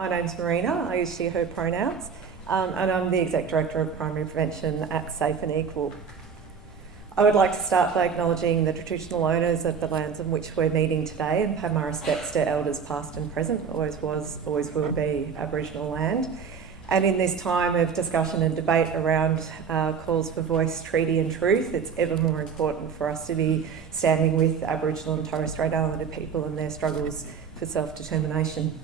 My name's Marina, I use she, her pronouns, and I'm the Exec Director of Primary Prevention at Safe and Equal. I would like to start by acknowledging the traditional owners of the lands on which we're meeting today and pay my respects to elders past and present, always was, always will be Aboriginal land. And in this time of discussion and debate around calls for voice, treaty and truth, it's ever more important for us to be standing with Aboriginal and Torres Strait Islander people and their struggles for self-determination.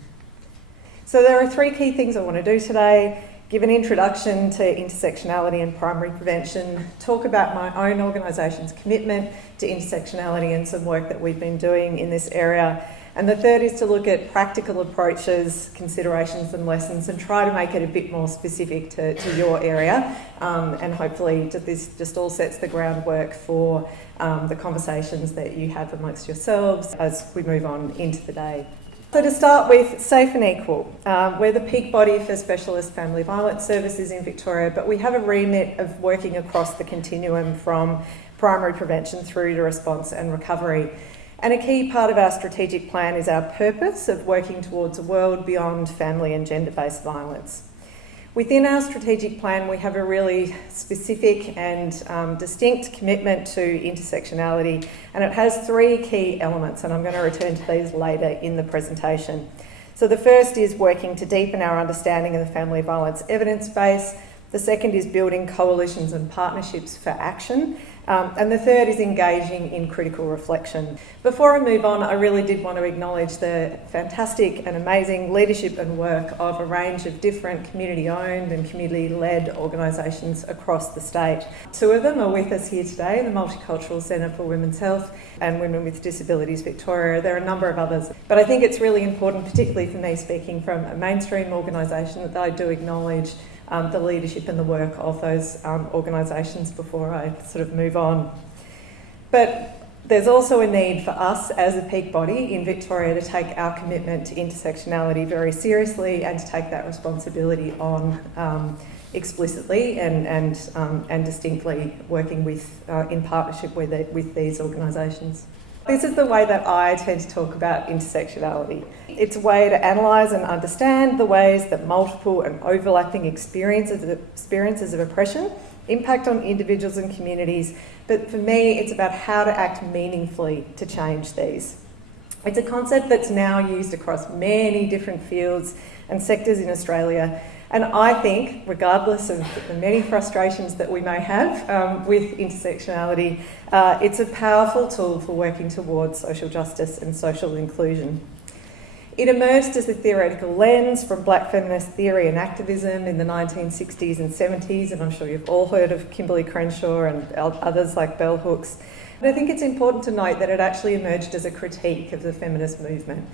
So there are three key things I want to do today: give an introduction to intersectionality and primary prevention, talk about my own organisation's commitment to intersectionality and some work that we've been doing in this area. And the third is to look at practical approaches, considerations and lessons and try to make it a bit more specific to your area. And hopefully this just all sets the groundwork for the conversations that you have amongst yourselves as we move on into the day. So to start with, Safe and Equal. We're the peak body for specialist family violence services in Victoria, but we have a remit of working across the continuum from primary prevention through to response and recovery. And a key part of our strategic plan is our purpose of working towards a world beyond family and gender-based violence. Within our strategic plan, we have a really specific and distinct commitment to intersectionality, and it has three key elements, and I'm going to return to these later in the presentation. So the first is working to deepen our understanding of the family violence evidence base. The second is building coalitions and partnerships for action. And the third is engaging in critical reflection. Before I move on, I really did want to acknowledge the fantastic and amazing leadership and work of a range of different community-owned and community-led organisations across the state. Two of them are with us here today, the Multicultural Centre for Women's Health and Women with Disabilities Victoria. There are a number of others, but I think it's really important, particularly for me speaking from a mainstream organisation, that I do acknowledge the leadership and the work of those organisations before I sort of move on. But there's also a need for us as a peak body in Victoria to take our commitment to intersectionality very seriously and to take that responsibility on explicitly and distinctly, working with in partnership with these organisations. This is the way that I tend to talk about intersectionality. It's a way to analyse and understand the ways that multiple and overlapping experiences of oppression impact on individuals and communities, but for me it's about how to act meaningfully to change these. It's a concept that's now used across many different fields and sectors in Australia, and I think, regardless of the many frustrations that we may have with intersectionality, it's a powerful tool for working towards social justice and social inclusion. It emerged as a theoretical lens from black feminist theory and activism in the 1960s and 70s, and I'm sure you've all heard of Kimberly Crenshaw and others like bell hooks. But I think it's important to note that it actually emerged as a critique of the feminist movement.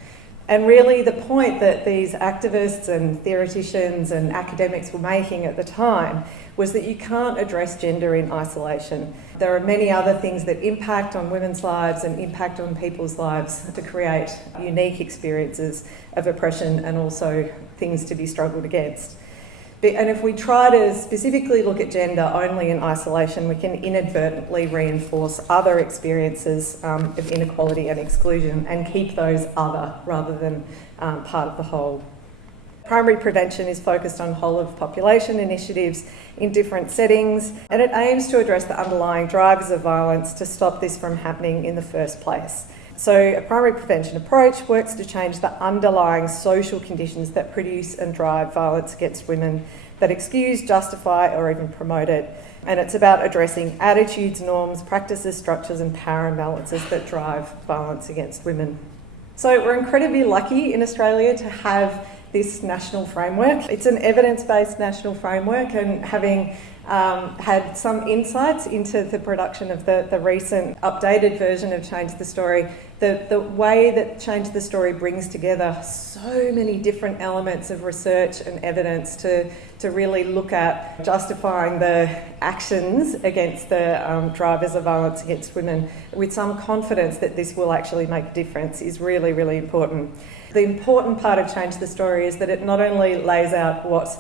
And really the point that these activists and theoreticians and academics were making at the time was that you can't address gender in isolation. There are many other things that impact on women's lives and impact on people's lives to create unique experiences of oppression and also things to be struggled against. And if we try to specifically look at gender only in isolation, we can inadvertently reinforce other experiences of inequality and exclusion and keep those other rather than part of the whole. Primary prevention is focused on whole of population initiatives in different settings, and it aims to address the underlying drivers of violence to stop this from happening in the first place. So a primary prevention approach works to change the underlying social conditions that produce and drive violence against women, that excuse, justify or even promote it. And it's about addressing attitudes, norms, practices, structures and power imbalances that drive violence against women. So we're incredibly lucky in Australia to have this national framework. It's an evidence-based national framework, and having had some insights into the production of the recent updated version of Change the Story, the way that Change the Story brings together so many different elements of research and evidence to really look at justifying the actions against the drivers of violence against women with some confidence that this will actually make a difference is really, really important. The important part of Change the Story is that it not only lays out what's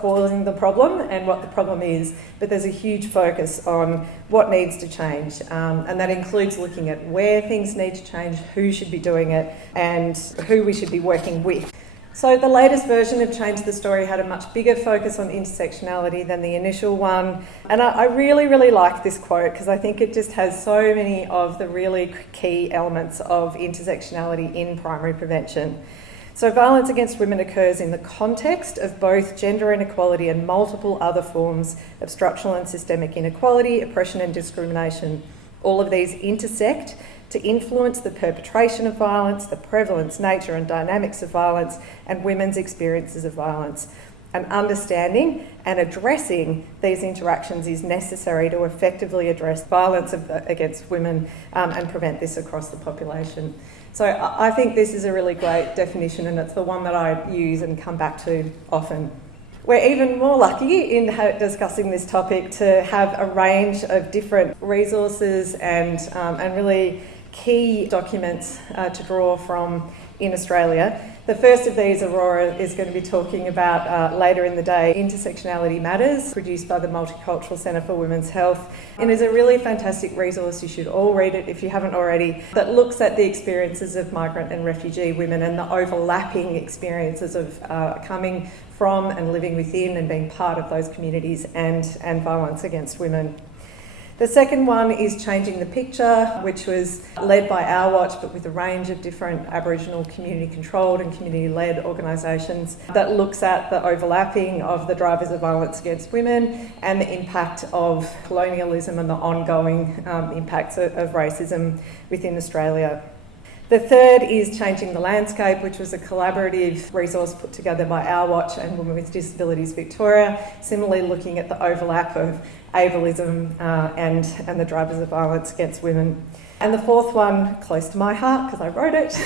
causing the problem and what the problem is, but there's a huge focus on what needs to change. And that includes looking at where things need to change, who should be doing it, and who we should be working with. So the latest version of Change the Story had a much bigger focus on intersectionality than the initial one. And I really, really like this quote because I think it just has so many of the really key elements of intersectionality in primary prevention. So violence against women occurs in the context of both gender inequality and multiple other forms of structural and systemic inequality, oppression and discrimination. All of these intersect to influence the perpetration of violence, the prevalence, nature and dynamics of violence, and women's experiences of violence. And understanding and addressing these interactions is necessary to effectively address violence against women and prevent this across the population. So I think this is a really great definition, and it's the one that I use and come back to often. We're even more lucky in discussing this topic to have a range of different resources and really key documents to draw from in Australia. The first of these, Aurora, is going to be talking about later in the day, Intersectionality Matters, produced by the Multicultural Centre for Women's Health. And is a really fantastic resource, you should all read it if you haven't already, that looks at the experiences of migrant and refugee women and the overlapping experiences of coming from and living within and being part of those communities and violence against women. The second one is Changing the Picture, which was led by Our Watch, but with a range of different Aboriginal community-controlled and community-led organisations that looks at the overlapping of the drivers of violence against women and the impact of colonialism and the ongoing impacts of racism within Australia. The third is Changing the Landscape, which was a collaborative resource put together by Our Watch and Women with Disabilities Victoria, similarly looking at the overlap of ableism and the drivers of violence against women. And the fourth one, close to my heart because I wrote it,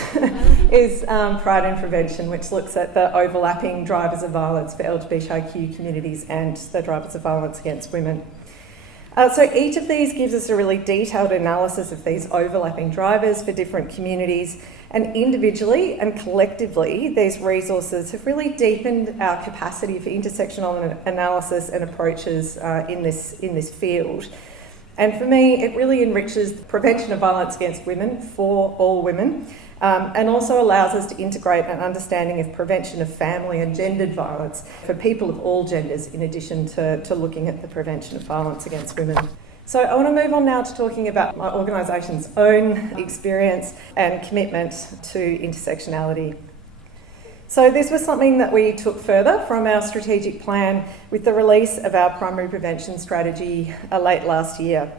is Pride and Prevention, which looks at the overlapping drivers of violence for LGBTIQ communities and the drivers of violence against women. So each of these gives us a really detailed analysis of these overlapping drivers for different communities, and individually and collectively these resources have really deepened our capacity for intersectional analysis and approaches in this field. And for me, it really enriches the prevention of violence against women for all women, and also allows us to integrate an understanding of prevention of family and gendered violence for people of all genders, in addition to looking at the prevention of violence against women. So I want to move on now to talking about my organisation's own experience and commitment to intersectionality. So this was something that we took further from our strategic plan with the release of our primary prevention strategy late last year.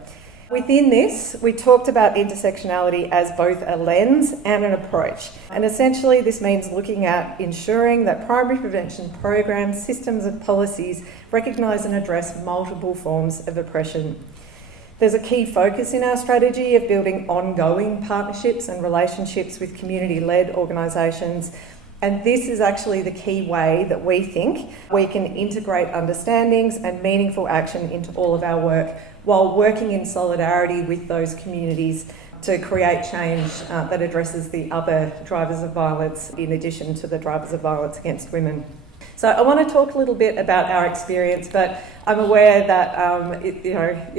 Within this, we talked about intersectionality as both a lens and an approach. And essentially this means looking at ensuring that primary prevention programs, systems and policies recognise and address multiple forms of oppression. There's a key focus in our strategy of building ongoing partnerships and relationships with community-led organisations. And this is actually the key way that we think we can integrate understandings and meaningful action into all of our work, while working in solidarity with those communities to create change that addresses the other drivers of violence in addition to the drivers of violence against women. So I want to talk a little bit about our experience, but I'm aware that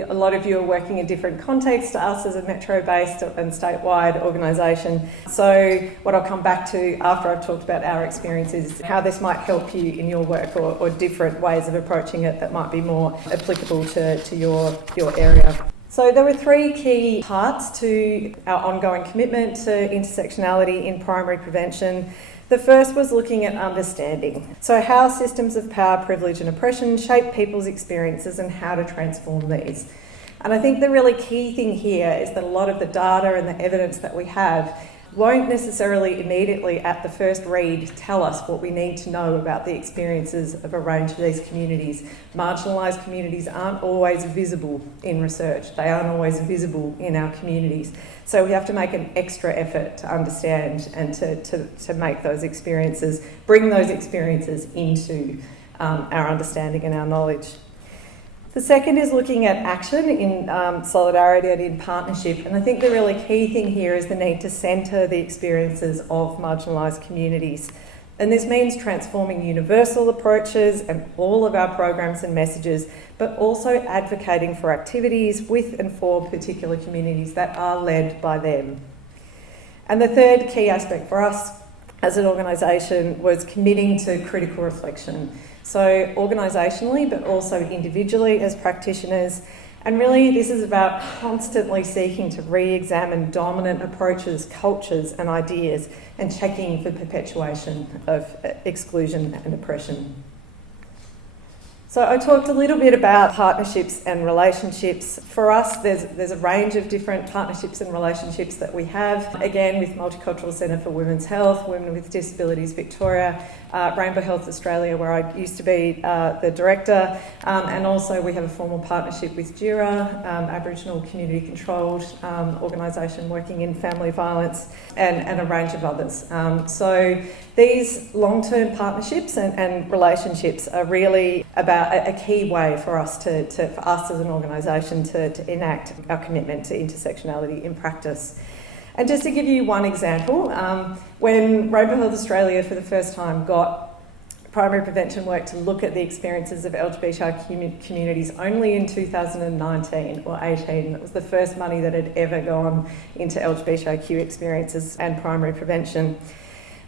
a lot of you are working in different contexts to us as a metro-based and statewide organisation. So what I'll come back to after I've talked about our experience is how this might help you in your work, or different ways of approaching it that might be more applicable to your area. So there were three key parts to our ongoing commitment to intersectionality in primary prevention. The first was looking at understanding. So how systems of power, privilege and oppression shape people's experiences and how to transform these. And I think the really key thing here is that a lot of the data and the evidence that we have won't necessarily immediately at the first read tell us what we need to know about the experiences of a range of these communities. Marginalised communities aren't always visible in research. They aren't always visible in our communities. So we have to make an extra effort to understand and to make those experiences, bring those experiences into our understanding and our knowledge. The second is looking at action in solidarity and in partnership. And I think the really key thing here is the need to centre the experiences of marginalised communities. And this means transforming universal approaches and all of our programs and messages, but also advocating for activities with and for particular communities that are led by them. And the third key aspect for us as an organisation was committing to critical reflection. So organisationally, but also individually as practitioners. And really this is about constantly seeking to re-examine dominant approaches, cultures and ideas, and checking for perpetuation of exclusion and oppression. So I talked a little bit about partnerships and relationships. For us, there's a range of different partnerships and relationships that we have. Again, with Multicultural Centre for Women's Health, Women with Disabilities Victoria, Rainbow Health Australia, where I used to be the director, and also we have a formal partnership with JIRA, Aboriginal Community Controlled organisation working in family violence, and a range of others. So these long-term partnerships and relationships are really about a key way for us for us as an organisation to enact our commitment to intersectionality in practice. And just to give you one example, when Rainbow Health Australia for the first time got primary prevention work to look at the experiences of LGBTI communities only in 2019 or 18, it was the first money that had ever gone into LGBTIQ experiences and primary prevention.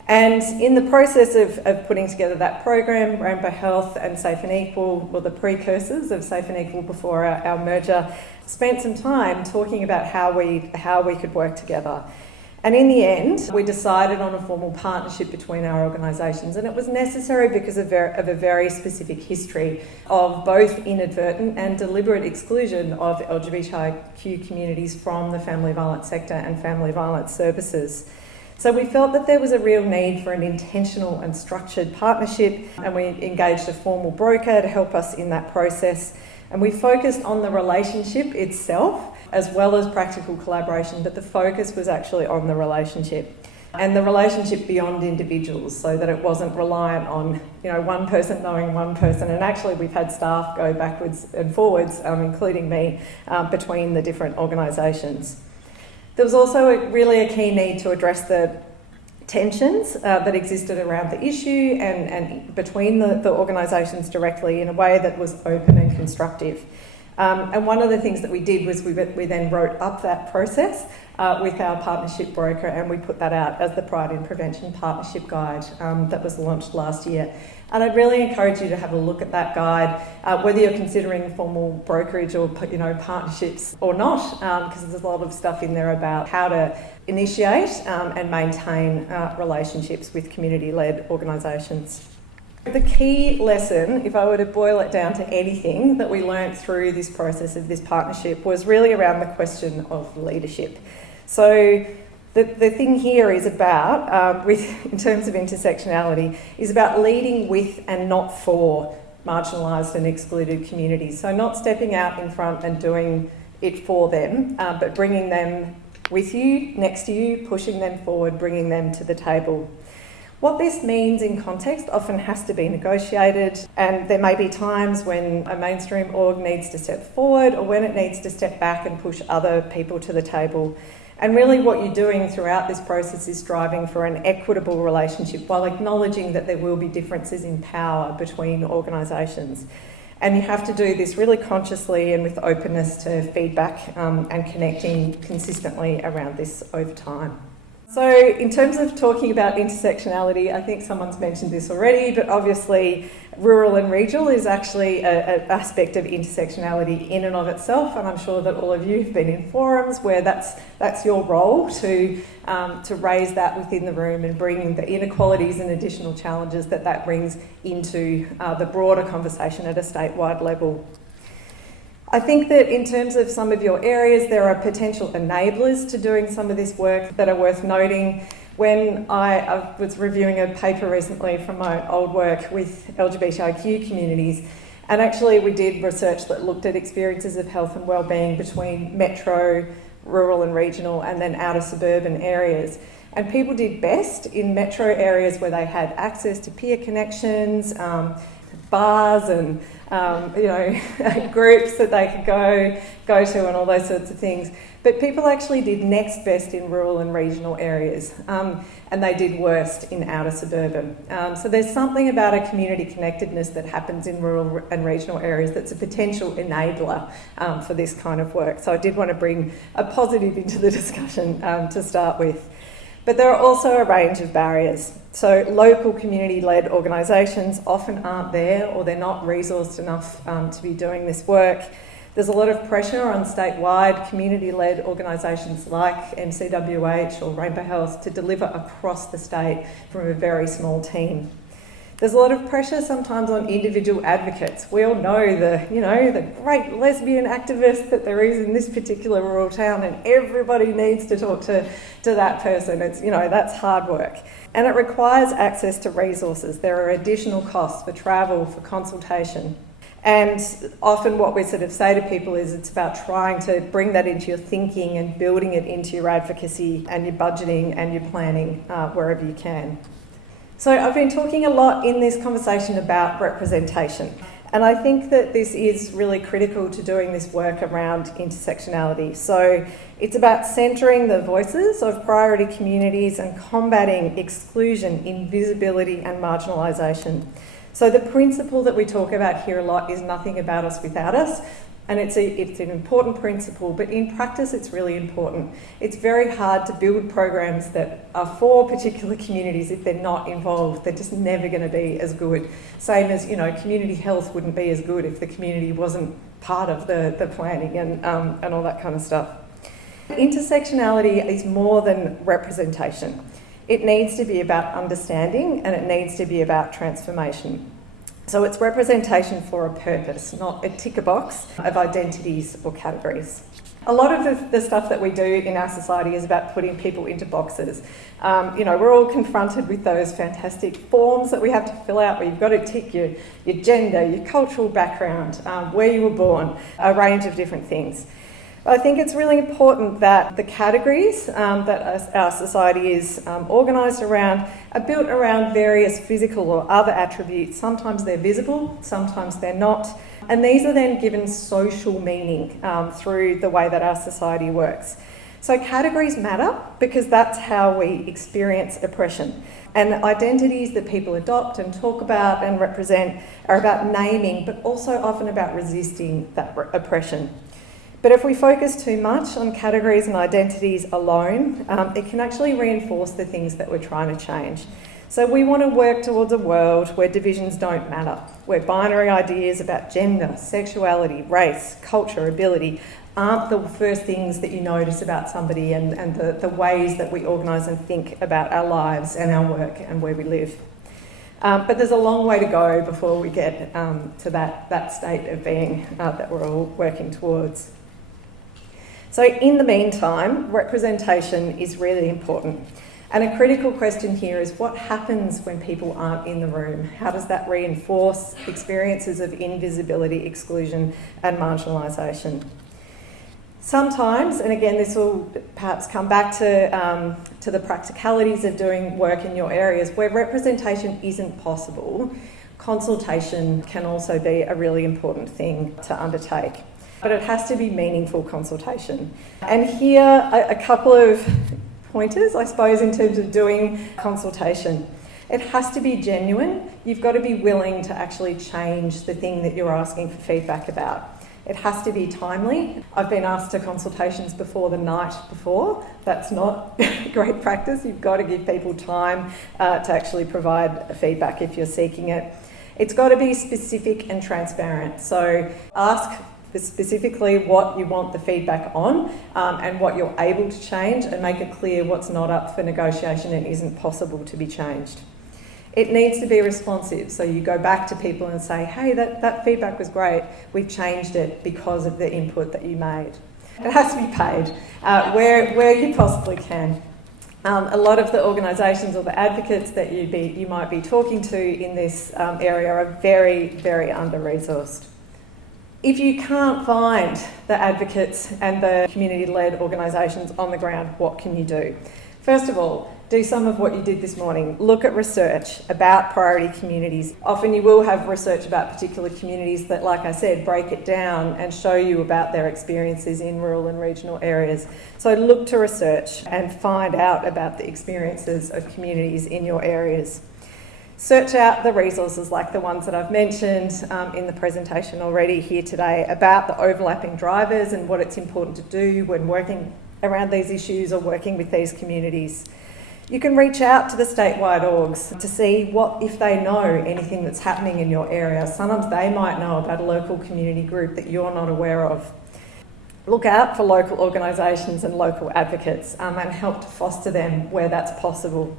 And in the process of putting together that program, Rainbow Health and Safe and Equal were the precursors of Safe and Equal before our merger, spent some time talking about how we could work together. And in the end, we decided on a formal partnership between our organisations, and it was necessary because of a very specific history of both inadvertent and deliberate exclusion of LGBTIQ communities from the family violence sector and family violence services. So we felt that there was a real need for an intentional and structured partnership, and we engaged a formal broker to help us in that process. And we focused on the relationship itself as well as practical collaboration, but the focus was actually on the relationship and the relationship beyond individuals, so that it wasn't reliant on one person knowing one person. And actually we've had staff go backwards and forwards, including me, between the different organisations. There was also really a key need to address the tensions that existed around the issue and between the organisations directly in a way that was open and constructive. And one of the things that we did was we then wrote up that process with our partnership broker, and we put that out as the Pride in Prevention Partnership Guide that was launched last year. And I'd really encourage you to have a look at that guide, whether you're considering formal brokerage or partnerships or not, because there's a lot of stuff in there about how to initiate and maintain relationships with community-led organisations. The key lesson, if I were to boil it down to anything that we learnt through this process of this partnership, was really around the question of leadership. So the thing here is about, in terms of intersectionality, is about leading with and not for marginalised and excluded communities. So not stepping out in front and doing it for them, but bringing them with you, next to you, pushing them forward, bringing them to the table. What this means in context often has to be negotiated, and there may be times when a mainstream org needs to step forward or when it needs to step back and push other people to the table. And really what you're doing throughout this process is striving for an equitable relationship while acknowledging that there will be differences in power between organisations. And you have to do this really consciously and with openness to feedback and connecting consistently around this over time. So in terms of talking about intersectionality, I think someone's mentioned this already, but obviously rural and regional is actually an aspect of intersectionality in and of itself, and I'm sure that all of you have been in forums where that's your role to raise that within the room and bring the inequalities and additional challenges that brings into the broader conversation at a statewide level. I think that in terms of some of your areas, there are potential enablers to doing some of this work that are worth noting. When I was reviewing a paper recently from my old work with LGBTIQ communities, and actually we did research that looked at experiences of health and wellbeing between metro, rural and regional, and then outer suburban areas. And people did best in metro areas where they had access to peer connections, bars and groups that they could go to and all those sorts of things. But people actually did next best in rural and regional areas, and they did worst in outer suburban. So there's something about a community connectedness that happens in rural and regional areas that's a potential enabler for this kind of work. So I did want to bring a positive into the discussion to start with. But there are also a range of barriers. So local community-led organisations often aren't there, or they're not resourced enough to be doing this work. There's a lot of pressure on statewide community-led organisations like MCWH or Rainbow Health to deliver across the state from a very small team. There's a lot of pressure sometimes on individual advocates. We all know the great lesbian activist that there is in this particular rural town, and everybody needs to talk to that person. It's, that's hard work. And it requires access to resources. There are additional costs for travel, for consultation. And often what we sort of say to people is it's about trying to bring that into your thinking and building it into your advocacy and your budgeting and your planning wherever you can. So I've been talking a lot in this conversation about representation, and I think that this is really critical to doing this work around intersectionality. So it's about centering the voices of priority communities and combating exclusion, invisibility and marginalisation. So the principle that we talk about here a lot is nothing about us without us. And it's an important principle, but in practice it's really important. It's very hard to build programs that are for particular communities if they're not involved. They're just never going to be as good. Same as, community health wouldn't be as good if the community wasn't part of the planning and all that kind of stuff. Intersectionality is more than representation. It needs to be about understanding, and it needs to be about transformation. So it's representation for a purpose, not a ticker box of identities or categories. A lot of the stuff that we do in our society is about putting people into boxes. We're all confronted with those fantastic forms that we have to fill out where you've got to tick your gender, your cultural background, where you were born, a range of different things. I think it's really important that the categories that our society is organised around are built around various physical or other attributes. Sometimes they're visible, sometimes they're not. And these are then given social meaning through the way that our society works. So categories matter because that's how we experience oppression. And identities that people adopt and talk about and represent are about naming, but also often about resisting that oppression. But if we focus too much on categories and identities alone, it can actually reinforce the things that we're trying to change. So we want to work towards a world where divisions don't matter, where binary ideas about gender, sexuality, race, culture, ability aren't the first things that you notice about somebody and the ways that we organise and think about our lives and our work and where we live. But there's a long way to go before we get to that state of being that we're all working towards. So in the meantime, representation is really important. And a critical question here is what happens when people aren't in the room? How does that reinforce experiences of invisibility, exclusion and marginalisation? Sometimes, and again this will perhaps come back to the practicalities of doing work in your areas, where representation isn't possible, consultation can also be a really important thing to undertake. But it has to be meaningful consultation. And here a couple of pointers, I suppose, in terms of doing consultation. It has to be genuine. You've got to be willing to actually change the thing that you're asking for feedback about. It has to be timely. I've been asked to consultations before the night before. That's not great practice. You've got to give people time to actually provide feedback if you're seeking it. It's got to be specific and transparent. So ask specifically what you want the feedback on and what you're able to change, and make it clear what's not up for negotiation and isn't possible to be changed. It needs to be responsive, so you go back to people and say, hey, that feedback was great, we've changed it because of the input that you made. It has to be paid where you possibly can. A lot of the organisations or the advocates that you might be talking to in this area are very, very under-resourced. If you can't find the advocates and the community-led organisations on the ground, what can you do? First of all, do some of what you did this morning. Look at research about priority communities. Often you will have research about particular communities that, like I said, break it down and show you about their experiences in rural and regional areas. So look to research and find out about the experiences of communities in your areas. Search out the resources like the ones that I've mentioned in the presentation already here today about the overlapping drivers and what it's important to do when working around these issues or working with these communities. You can reach out to the statewide orgs to see what, if they know anything that's happening in your area. Sometimes they might know about a local community group that you're not aware of. Look out for local organisations and local advocates and help to foster them where that's possible.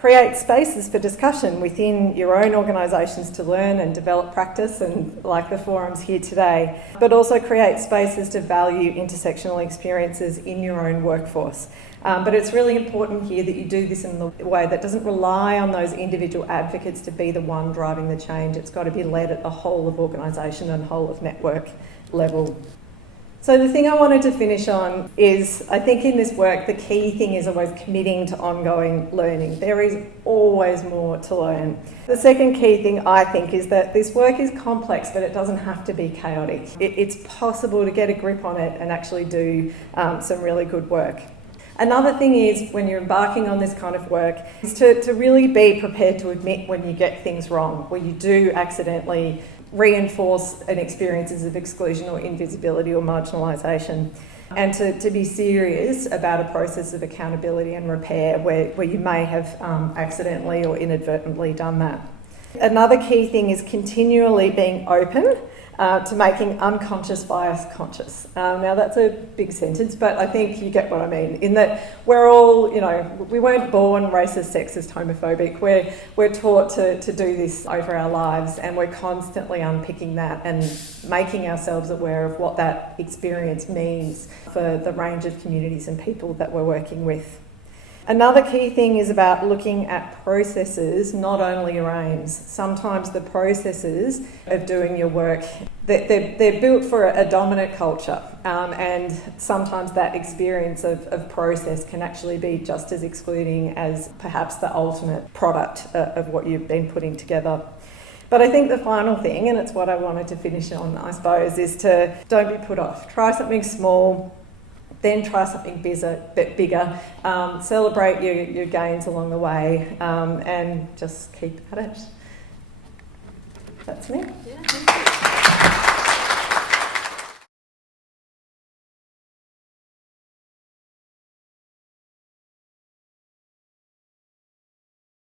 Create spaces for discussion within your own organisations to learn and develop practice, and like the forums here today, but also create spaces to value intersectional experiences in your own workforce. But it's really important here that you do this in the way that doesn't rely on those individual advocates to be the one driving the change. It's got to be led at the whole of organisation and whole of network level. So the thing I wanted to finish on is, I think in this work, the key thing is always committing to ongoing learning. There is always more to learn. The second key thing, I think, is that this work is complex, but it doesn't have to be chaotic. It's possible to get a grip on it and actually do some really good work. Another thing is, when you're embarking on this kind of work, is to really be prepared to admit when you get things wrong, where you do accidentally reinforce an experiences of exclusion or invisibility or marginalisation, and to be serious about a process of accountability and repair where you may have accidentally or inadvertently done that. Another key thing is continually being open to making unconscious bias conscious. Now that's a big sentence, but I think you get what I mean, in that we're all, we weren't born racist, sexist, homophobic. We're taught to do this over our lives, and we're constantly unpicking that and making ourselves aware of what that experience means for the range of communities and people that we're working with. Another key thing is about looking at processes, not only your aims. Sometimes the processes of doing your work, they're built for a dominant culture, and sometimes that experience of process can actually be just as excluding as perhaps the ultimate product of what you've been putting together. But I think the final thing, and it's what I wanted to finish on, I suppose, is to don't be put off. Try something small, then try something bigger, celebrate your gains along the way, and just keep at it. That's me. Yeah, thank you.